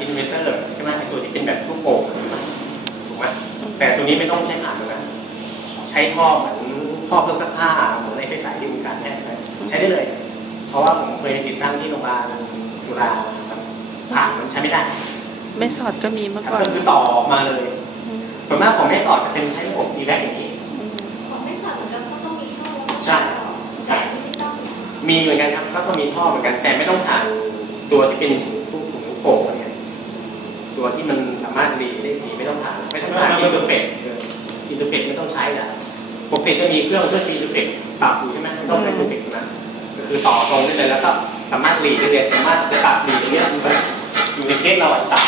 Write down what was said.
อินเวเตอร์ใช่ไหมไอ้ตัวที่เป็นแบบลูกโป่งใช่ไหมถูกไหมแต่ตัวนี้ไม่ต้องใช้ผ่านนะใช้ท่อเหมือนท่อเครื่องซักผ้าเหมือนไอ้ไฟสายที่มีการแพทย์ใช้ได้เลย เพราะว่าผมเคยติดตั้งที่โรงพยาบาลจุฬาครับผ่านมันใช้ไม่ได้ไม่สอดก็มีเมื่อครับก่อนก็คือต่อออกมาเลยอืมส่วนมากของไม่ต่อจะเป็นใช้ระบบดีแบ็กอย่างนี้อืมของไม่สั่งเหมือนกันก็ต้องมีท่อใช่ใช่แต่ไม่ต้องมีเหมือนกันครับแล้วก็มีท่อเหมือนกันแต่ไม่ต้องผ่านตัวที่เป็นถุงทุกถุงลูกโป่งอะไรเงี้ย ตัวที่มันสามารถรีได้ทีไม่ต้องผ่านไม่ต้องผ่านอินเทอร์เฟซอินเทอร์เฟซไม่ต้องใช้แล้วปกติจะมีเครื่องเครื่องอินเทอร์เฟซปรับอยู่ใช่ไหมไม่ต้องใช้อินเทอร์เฟซนะก็คือต่อตรงได้เลยแล้วก็สามารถรีดได้เลยสามารถจะตัดรีดตรงเนี้ยมันก็อยู่ในเคสเราอะตัด